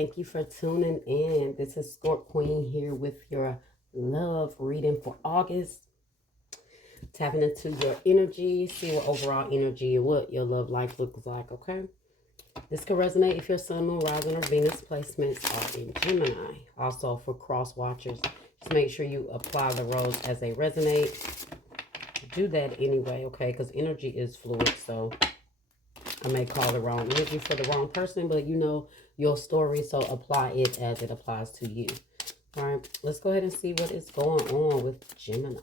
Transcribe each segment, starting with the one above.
Thank you for tuning in. This is Scorp Queen here with your love reading for August. Tapping into your energy, see what overall energy and what your love life looks like, okay? This can resonate if your sun, moon, rising, or Venus placements are in Gemini. Also, for cross watchers, just make sure you apply the roles as they resonate. Do that anyway, okay? Because energy is fluid, so I may call the wrong energy for the wrong person, but you know your story, so apply it as it applies to you. All right, let's go ahead and see what is going on with Gemini.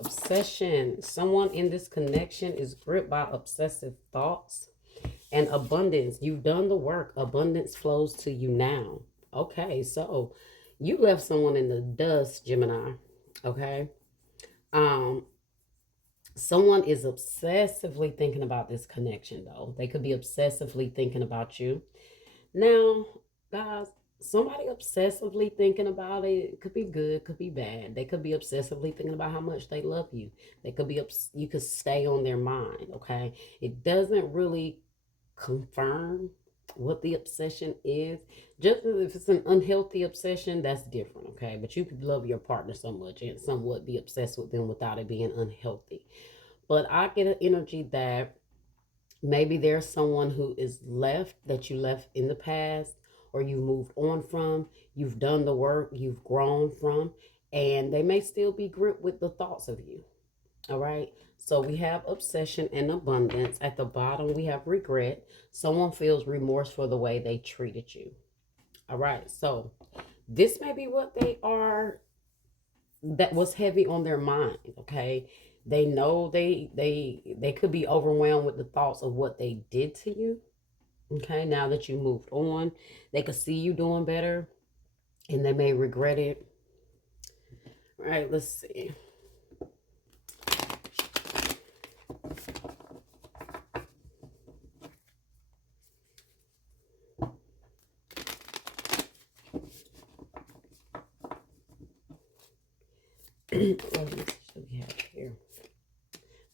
Obsession. Someone in this connection is gripped by obsessive thoughts and abundance. You've done the work. Abundance flows to you now. Okay, so you left someone in the dust, Gemini. Okay. Someone is obsessively thinking about this connection, though. They could be obsessively thinking about you. Now, guys, somebody obsessively thinking about it could be good, could be bad. They could be obsessively thinking about how much they love you. They could be, you could stay on their mind, okay? It doesn't really confirm what the obsession is. Just if it's an unhealthy obsession, that's different, okay? But you could love your partner so much and somewhat be obsessed with them without it being unhealthy. But I get an energy that maybe there's someone who is left that you left in the past or you moved on from, you've done the work, you've grown from, and they may still be gripped with the thoughts of you. All right. So we have obsession and abundance. At the bottom, we have regret. Someone feels remorse for the way they treated you. All right. So this may be what they are, that was heavy on their mind. Okay. They know they could be overwhelmed with the thoughts of what they did to you. Okay. Now that you moved on, they could see you doing better and they may regret it. All right. Let's see. What message do we have here?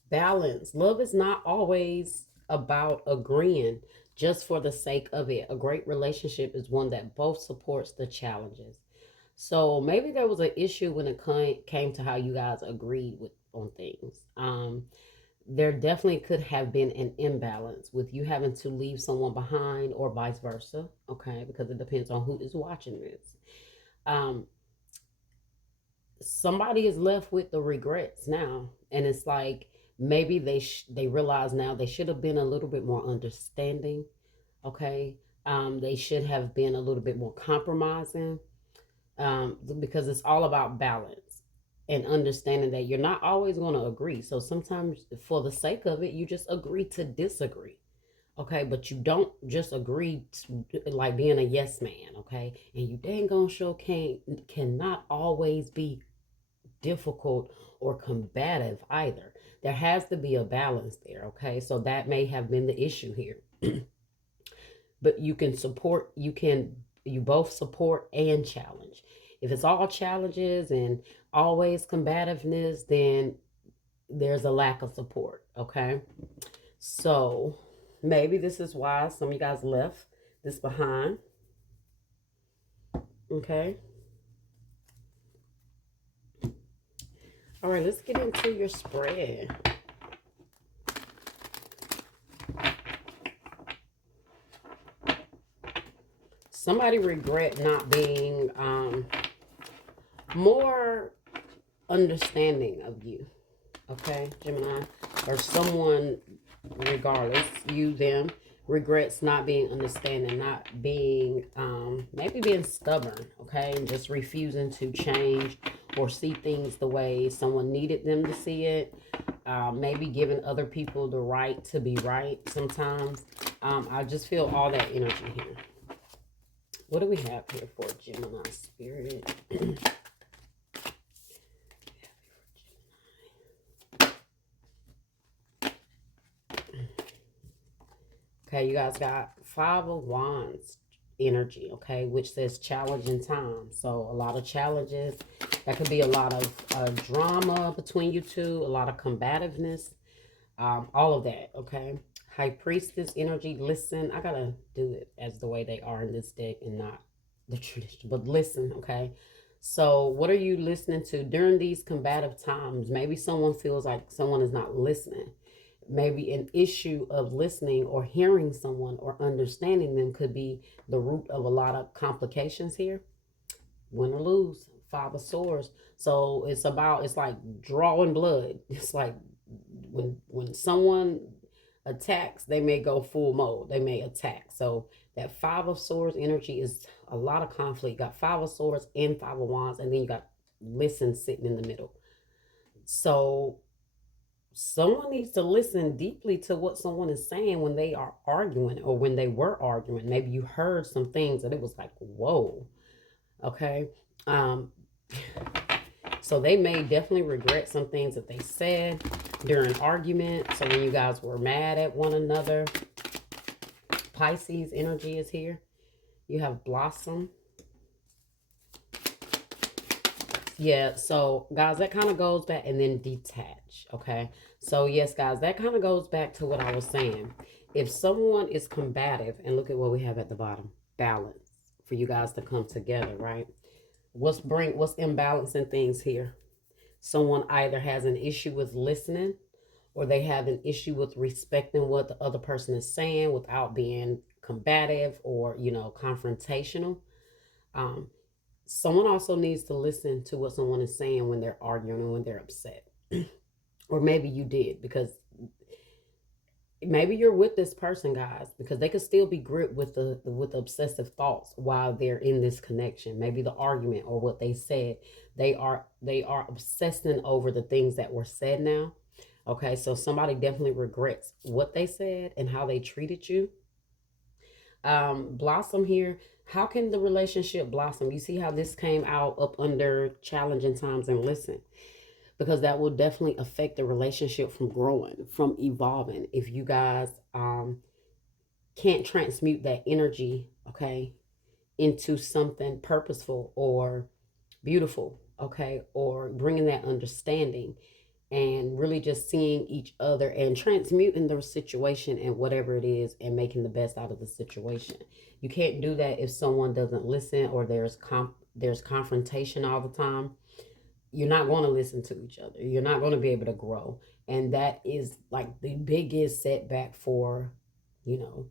Balance. Love is not always about agreeing just for the sake of it. A great relationship is one that both supports the challenges. So maybe there was an issue when it came to how you guys agreed with on things. There definitely could have been an imbalance with you having to leave someone behind or vice versa. Okay, because it depends on who is watching this. Um, Somebody is left with the regrets now, and it's like maybe they realize now they should have been a little bit more understanding. Okay, they should have been a little bit more compromising, because it's all about balance and understanding that you're not always going to agree. So sometimes for the sake of it, you just agree to disagree. Okay, but you don't just agree to, like being a yes man. Okay, and you dang on sure cannot always be difficult or combative either. There has to be a balance there, okay? So that may have been the issue here. But you can support, you both support and challenge. If it's all challenges and always combativeness, then there's a lack of support, okay? So maybe this is why some of you guys left this behind, okay? All right, let's get into your spread. Somebody regret not being more understanding of you. Okay, Gemini. Or someone, regardless, you, them, regrets not being understanding, not being, maybe being stubborn, okay? And just refusing to change or see things the way someone needed them to see it. Maybe giving other people the right to be right sometimes. I just feel all that energy here. What do we have here for Gemini spirit? Okay, you guys got 5 of Wands energy, okay, which says challenging time. So a lot of challenges That could be a lot of drama between you two, a lot of combativeness, all of that. Okay. High priestess energy. Listen, I gotta do it as the way they are in this deck and not the tradition. But listen, okay. So, what are you listening to during these combative times? Maybe someone feels like someone is not listening. Maybe an issue of listening or hearing someone or understanding them could be the root of a lot of complications here. Win or lose, Five of Swords. So it's like drawing blood. It's like when someone attacks, they may go full mode. They may attack. So that Five of Swords energy is a lot of conflict. You got Five of Swords and Five of Wands, and then you got listen sitting in the middle. So someone needs to listen deeply to what someone is saying when they are arguing or when they were arguing. Maybe you heard some things that it was like, whoa, okay. Um, so they may definitely regret some things that they said during argument. So when you guys were mad at one another, Pisces energy is here. You have Blossom. Yeah, so guys, that kind of goes back, and then detach, okay? So yes, guys, that kind of goes back to what I was saying. If someone is combative, and look at what we have at the bottom, balance, for you guys to come together, right? What's imbalancing things here? Someone either has an issue with listening, or they have an issue with respecting what the other person is saying without being combative or, confrontational. Um, Someone also needs to listen to what someone is saying when they're arguing and when they're upset. Or maybe you did, because maybe you're with this person, guys, because they could still be gripped with the obsessive thoughts while they're in this connection. Maybe the argument or what they said, they are obsessing over the things that were said now. Okay, so somebody definitely regrets what they said and how they treated you. Blossom here. How can the relationship blossom? You see how this came out up under challenging times, and listen, because that will definitely affect the relationship from growing, from evolving. If you guys can't transmute that energy, okay, into something purposeful or beautiful, okay, or bringing that understanding and really just seeing each other and transmuting the situation and whatever it is and making the best out of the situation. You can't do that if someone doesn't listen, or there's confrontation all the time. You're not going to listen to each other. You're not going to be able to grow. And that is like the biggest setback for, you know,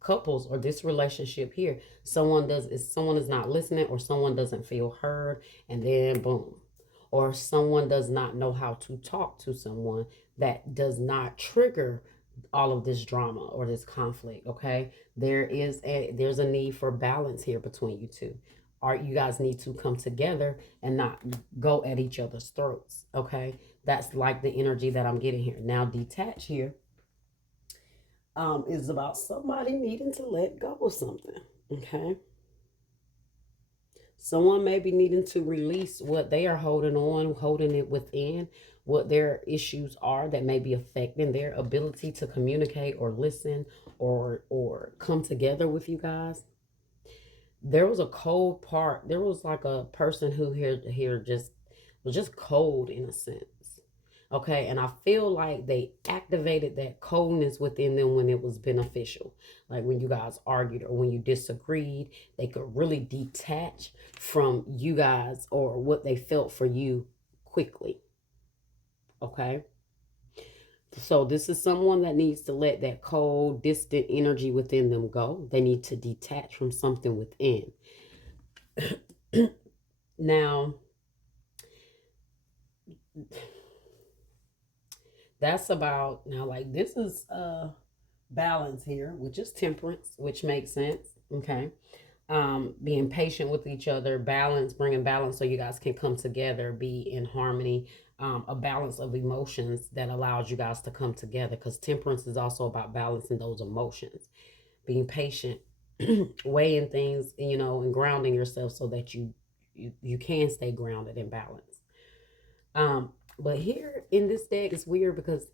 couples or this relationship here. Someone is not listening, or someone doesn't feel heard, and then boom. Or someone does not know how to talk to someone that does not trigger all of this drama or this conflict. Okay, there's a need for balance here between you two. Or you guys need to come together and not go at each other's throats. Okay, that's like the energy that I'm getting here. Now detach here is about somebody needing to let go of something. Okay, someone may be needing to release what they are holding on, holding it within, what their issues are that may be affecting their ability to communicate or listen or come together with you guys. There was a cold part. There was like a person who here just was just cold in a sense. Okay, and I feel like they activated that coldness within them when it was beneficial. Like when you guys argued or when you disagreed, they could really detach from you guys or what they felt for you quickly. Okay, so this is someone that needs to let that cold, distant energy within them go. They need to detach from something within. Now, that's about now, like this is balance here, which is temperance, which makes sense. Okay. Being patient with each other, balance, bringing balance so you guys can come together, be in harmony, a balance of emotions that allows you guys to come together, because temperance is also about balancing those emotions, being patient, weighing things, and grounding yourself so that you can stay grounded and balanced. But here in this deck, it's weird because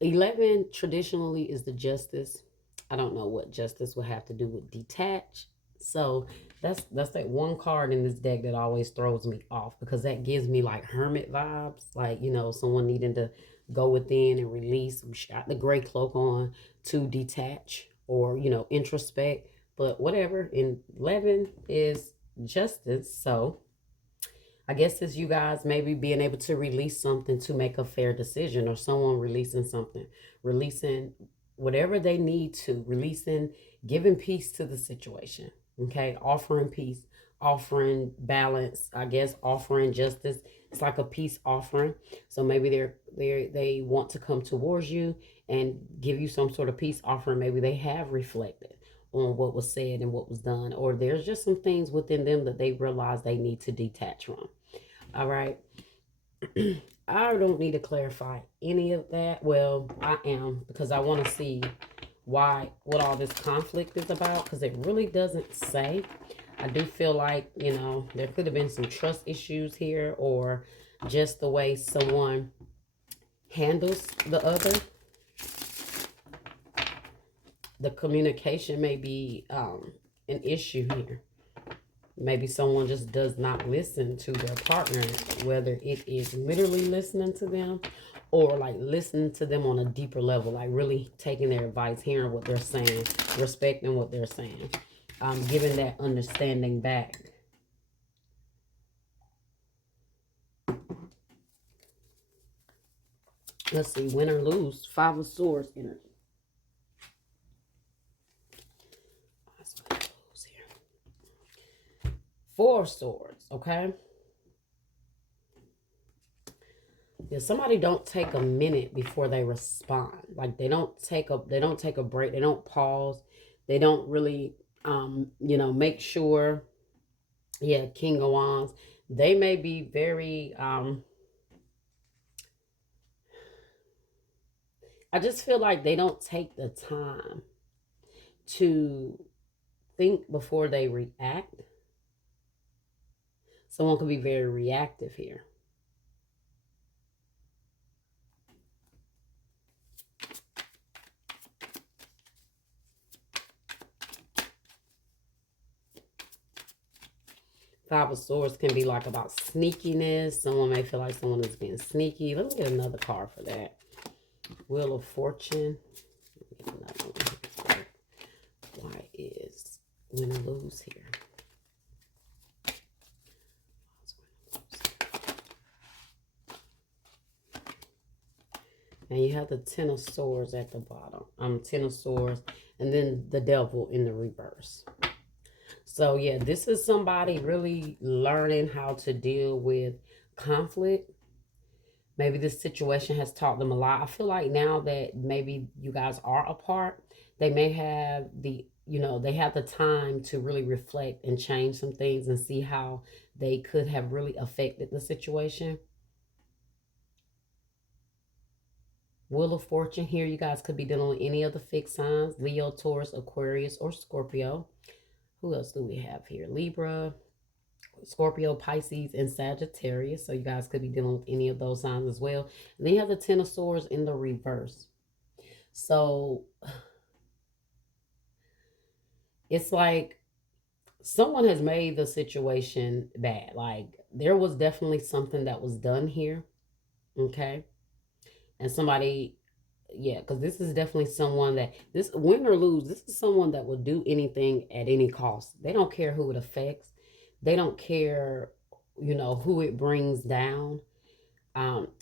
11 traditionally is the justice. I don't know what justice will have to do with detach. So that's that one card in this deck that always throws me off, because that gives me like hermit vibes, like, someone needing to go within and release. We got the gray cloak on to detach or introspect, but whatever. In 11 is justice, so I guess it's you guys maybe being able to release something to make a fair decision, or someone releasing something, releasing whatever they need to, releasing, giving peace to the situation. Okay, offering peace, offering balance, I guess, offering justice. It's like a peace offering. So maybe they want to come towards you and give you some sort of peace offering. Maybe they have reflected on what was said and what was done, or there's just some things within them that they realize they need to detach from. All right. I don't need to clarify any of that. Well, I am, because I want to see what all this conflict is about, because it really doesn't say. I do feel like, there could have been some trust issues here, or just the way someone handles the other. The communication may be an issue here. Maybe someone just does not listen to their partner, whether it is literally listening to them or like listening to them on a deeper level, like really taking their advice, hearing what they're saying, respecting what they're saying, giving that understanding back. Let's see, win or lose. 5 of Swords energy. Lose here. 4 of Swords, okay? Yeah, somebody don't take a minute before they respond. Like they don't take a break. They don't pause. They don't really make sure. Yeah, King of Wands. They may be very I just feel like they don't take the time to think before they react. Someone could be very reactive here. Five of Swords can be like about sneakiness. Someone may feel like someone is being sneaky. Let me get another card for that. Wheel of Fortune. Let me get another one. Why is win or lose here? And you have the Ten of Swords at the bottom. 10 of Swords, and then the Devil in the reverse. So yeah, this is somebody really learning how to deal with conflict. Maybe this situation has taught them a lot. I feel like now that maybe you guys are apart, they may have they have the time to really reflect and change some things and see how they could have really affected the situation. Wheel of Fortune here, you guys could be dealing with any of the fixed signs: Leo, Taurus, Aquarius, or Scorpio. Who else do we have here? Libra, Scorpio, Pisces, and Sagittarius. So you guys could be dealing with any of those signs as well. And then you have the Ten of Swords in the reverse. So it's like someone has made the situation bad. Like there was definitely something that was done here. Okay. And somebody, yeah, because this is definitely someone that, this win or lose, this is someone that will do anything at any cost. They don't care who it affects. They don't care, who it brings down.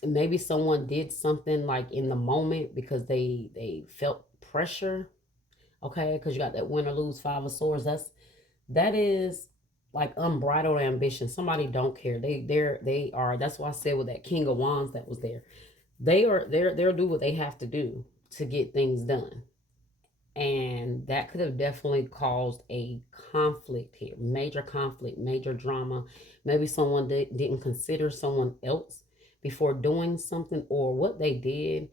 Maybe someone did something like in the moment because they felt pressure. Okay, because you got that win or lose 5 of Swords. That is like unbridled ambition. Somebody don't care. They are. That's why I said with that King of Wands that was there. They'll do what they have to do to get things done. And that could have definitely caused a conflict here, major conflict, major drama. Maybe someone didn't consider someone else before doing something, or what they did,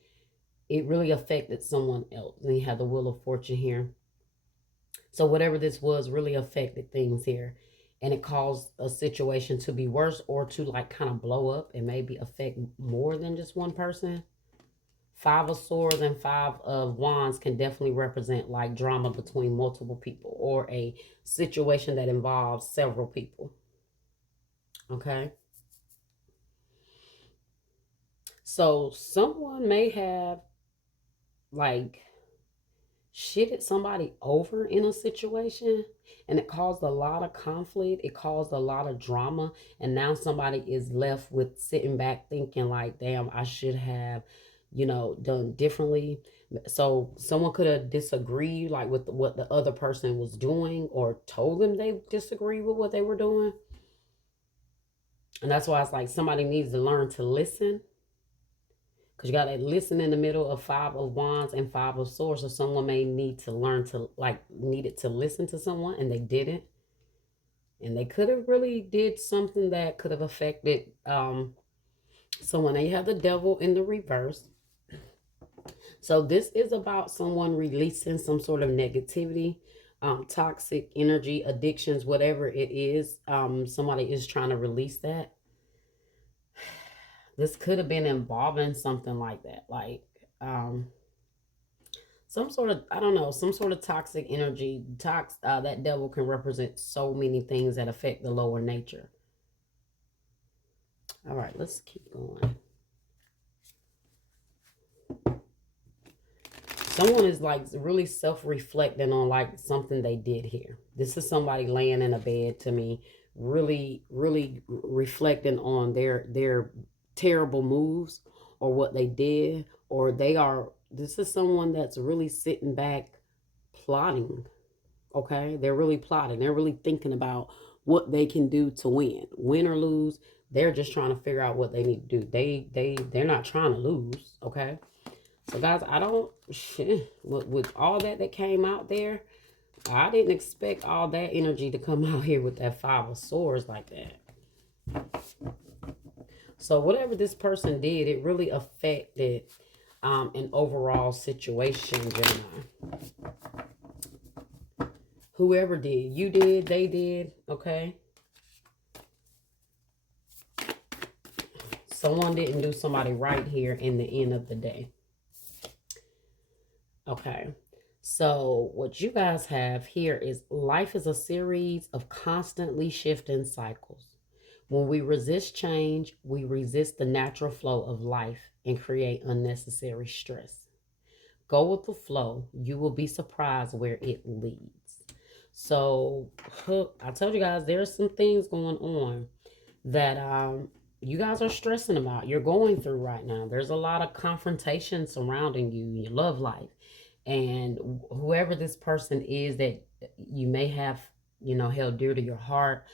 it really affected someone else. And you have the Wheel of Fortune here. So whatever this was really affected things here. And it caused a situation to be worse, or to like kind of blow up and maybe affect more than just one person. Five of Swords and Five of Wands can definitely represent like drama between multiple people or a situation that involves several people. Okay. So someone may have like shitted somebody over in a situation, and it caused a lot of conflict, it caused a lot of drama, and now somebody is left with sitting back thinking like, damn, I should have, done differently. So someone could have disagreed like with what the other person was doing, or told them they disagree with what they were doing. And that's why it's like somebody needs to learn to listen, because you got to listen in the middle of Five of Wands and Five of Swords. So someone may need to learn to, like, needed to listen to someone and they didn't. And they could have really did something that could have affected someone. Now you have the Devil in the reverse. So this is about someone releasing some sort of negativity, toxic energy, addictions, whatever it is. Somebody is trying to release that. This could have been involving something like that, like some sort of, I don't know, some sort of toxic energy. That devil can represent so many things that affect the lower nature. All right, let's keep going. Someone is like really self-reflecting on like something they did here. This is somebody laying in a bed to me, really, really reflecting on their terrible moves or what they did, or this is someone that's really sitting back plotting. Okay, they're really plotting, they're really thinking about what they can do to win or lose. They're just trying to figure out what they need to do. They're not trying to lose. Okay, so guys, I don't with all that came out there, I didn't expect all that energy to come out here with that Five of Swords like that. So whatever this person did, it really affected an overall situation, Gemini. Whoever did, you did, they did, okay? Someone didn't do somebody right here in the end of the day. Okay. So what you guys have here is life is a series of constantly shifting cycles. When we resist change, we resist the natural flow of life and create unnecessary stress. Go with the flow. You will be surprised where it leads. So I told you guys there's some things going on that you guys are stressing about, you're going through right now. There's a lot of confrontation surrounding you in your love life. And whoever this person is that you may have, held dear to your heart,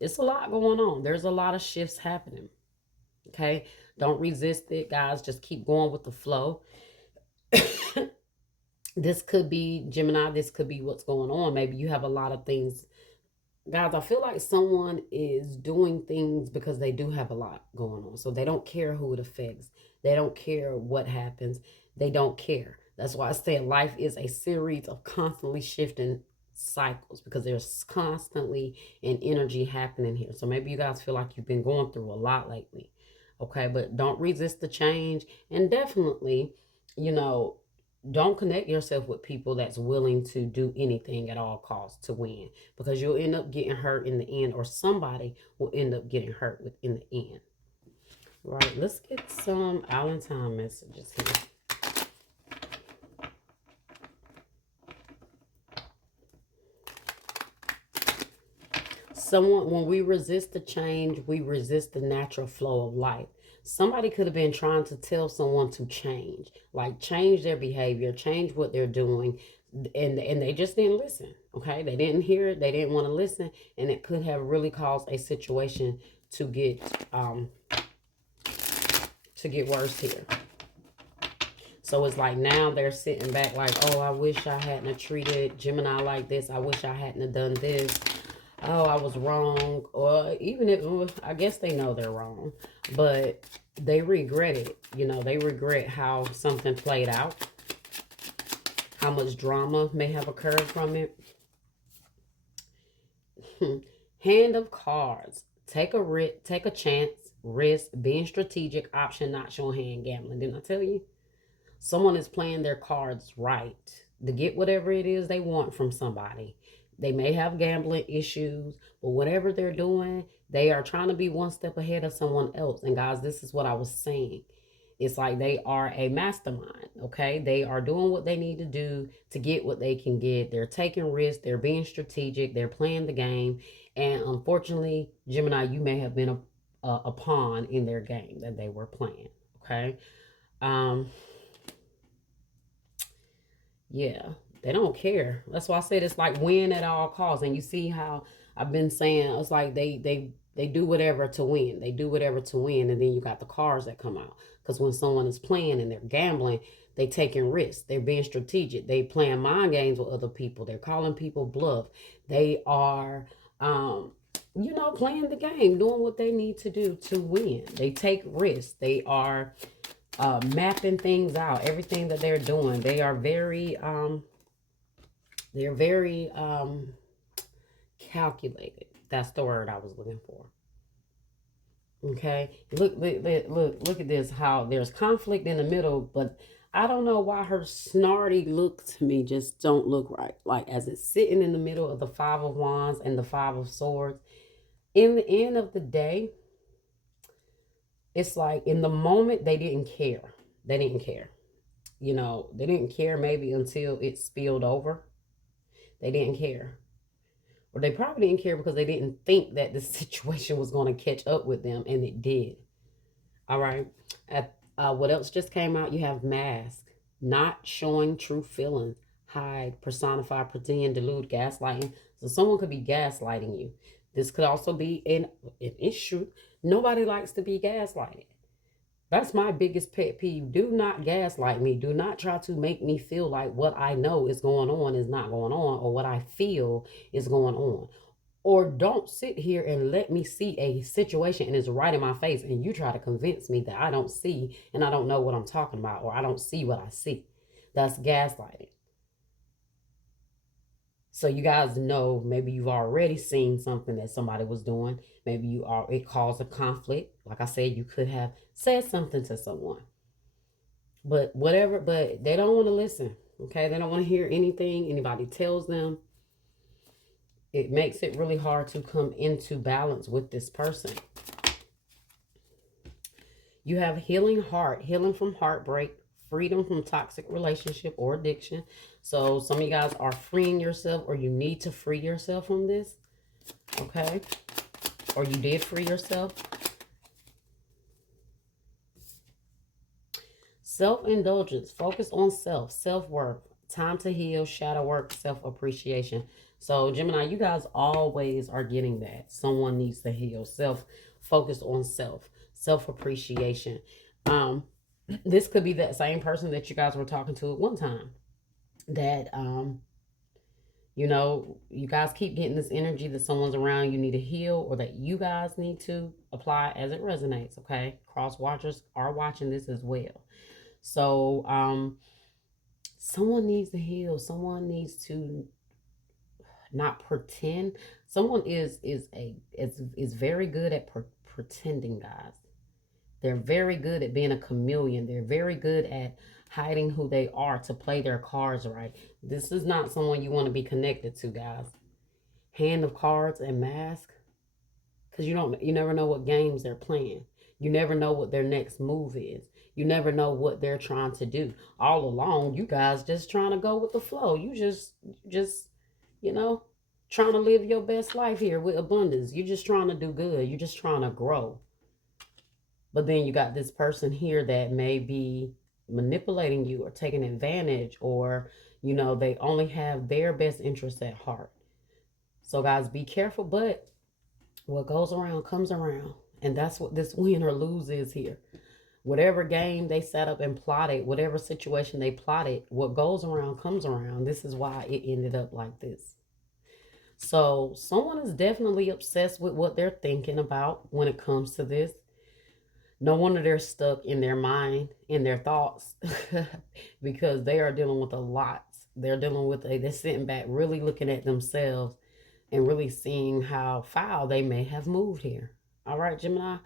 it's a lot going on. There's a lot of shifts happening. Okay. Don't resist it, guys. Just keep going with the flow. This could be Gemini. This could be what's going on. Maybe you have a lot of things. Guys, I feel like someone is doing things because they do have a lot going on. So they don't care who it affects. They don't care what happens. They don't care. That's why I say life is a series of constantly shifting cycles, because there's constantly an energy happening here. So maybe you guys feel like you've been going through a lot lately. Okay, but don't resist the change. And definitely, don't connect yourself with people that's willing to do anything at all costs to win, because you'll end up getting hurt in the end, or somebody will end up getting hurt in the end. Right, let's get some Allentown messages here. When we resist the change, we resist the natural flow of life. Somebody could have been trying to tell someone to change, like change their behavior, change what they're doing, and they just didn't listen. Okay, they didn't hear it, they didn't want to listen, and it could have really caused a situation to get worse here. So it's like now they're sitting back like, oh, I wish I hadn't treated Gemini like this. I wish I hadn't done this. Oh, I was wrong. Or even if, I guess they know they're wrong, but they regret it. They regret how something played out, how much drama may have occurred from it. Hand of Cards. Take a chance, risk, being strategic, option not showing hand, gambling. Didn't I tell you? Someone is playing their cards right to get whatever it is they want from somebody. They may have gambling issues, but whatever they're doing, they are trying to be one step ahead of someone else. And guys, this is what I was saying. It's like they are a mastermind, okay? They are doing what they need to do to get what they can get. They're taking risks, they're being strategic, they're playing the game. And unfortunately, Gemini, you may have been a pawn in their game that they were playing, okay? Um, yeah, they don't care. That's why I said it's like win at all costs. And you see how I've been saying it's like they do whatever to win. They do whatever to win, and then you got the cards that come out. Because when someone is playing and they're gambling, they taking risks. They're being strategic. They playing mind games with other people. They're calling people bluff. They are playing the game, doing what they need to do to win. They take risks. They are mapping things out, everything that they're doing. They're very calculated. That's the word I was looking for. Okay, look at this. How there's conflict in the middle, but I don't know why her snarty look to me just don't look right. Like as it's sitting in the middle of the Five of Wands and the Five of Swords. In the end of the day, it's like in the moment they didn't care. They didn't care. They didn't care maybe until it spilled over. They didn't care. Or they probably didn't care because they didn't think that the situation was going to catch up with them, and it did. All right. What else just came out? You have mask, not showing true feelings, hide, personify, pretend, delude, gaslighting. So someone could be gaslighting you. This could also be an issue. Nobody likes to be gaslighted. That's my biggest pet peeve. Do not gaslight me. Do not try to make me feel like what I know is going on is not going on, or what I feel is going on. Or don't sit here and let me see a situation and it's right in my face and you try to convince me that I don't see and I don't know what I'm talking about, or I don't see what I see. That's gaslighting. So you guys know, maybe you've already seen something that somebody was doing. Maybe it caused a conflict. Like I said, you could have said something to someone. But whatever, but they don't want to listen. Okay? They don't want to hear anything anybody tells them. It makes it really hard to come into balance with this person. You have healing heart, healing from heartbreak, freedom from toxic relationship or addiction. So some of you guys are freeing yourself, or you need to free yourself from this. Okay? Or you did free yourself. Self-indulgence, focus on self, self-worth, time to heal, shadow work, self-appreciation. So Gemini, you guys always are getting that. Someone needs to heal. Focus on self, self-appreciation. This could be that same person that you guys were talking to at one time. That you guys keep getting this energy that someone's around you need to heal, or that you guys need to apply as it resonates. Okay, cross watchers are watching this as well. So someone needs to heal. Someone needs to not pretend. Someone is very good at pretending, guys. They're very good at being a chameleon. They're very good at hiding who they are to play their cards right. This is not someone you want to be connected to, guys. Hand of cards and mask, because you never know what games they're playing. You never know what their next move is. You never know what they're trying to do. All along, you guys just trying to go with the flow. You just trying to live your best life here with abundance. You're just trying to do good. You're just trying to grow. But then you got this person here that may be manipulating you or taking advantage, or they only have their best interests at heart. So guys, be careful. But what goes around comes around, and that's what this win or lose is here. Whatever game they set up and plotted, whatever situation they plotted, what goes around comes around. This is why it ended up like this. So someone is definitely obsessed with what they're thinking about when it comes to this. No wonder they're stuck in their mind, in their thoughts, because they are dealing with a lot. They're sitting back, really looking at themselves and really seeing how foul they may have moved here. All right, Gemini,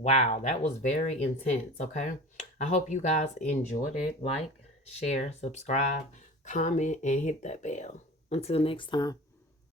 Wow, that was very intense. Okay. I hope you guys enjoyed it. Like, share, subscribe, comment, and hit that bell. Until next time.